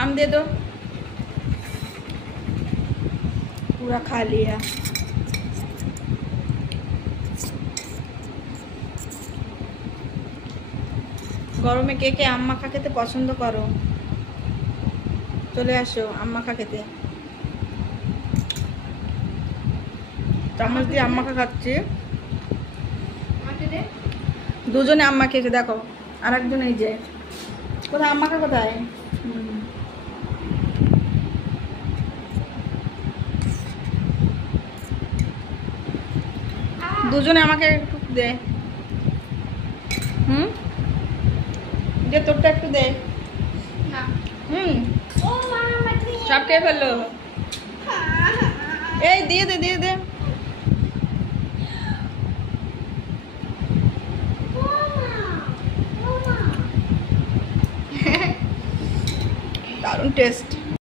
आम दे दो। पूरा खा लिया। গরমে কে কে আম মাখা খেতে পছন্দ করো? চলে আসো আম মাখা খেতে। চামচ দিয়ে আম মাখা খাচ্ছি। দুজনে আম মাখিয়েছে দেখো। আর একজন এই যে কোথায় আম মাখা কোথায়? দুজনে আমাকে একটু দে। যে তোরটা একটু দে। সব খেয়ে ফেললো। এই দিয়ে দে দিয়ে দে। দারুণ টেস্ট।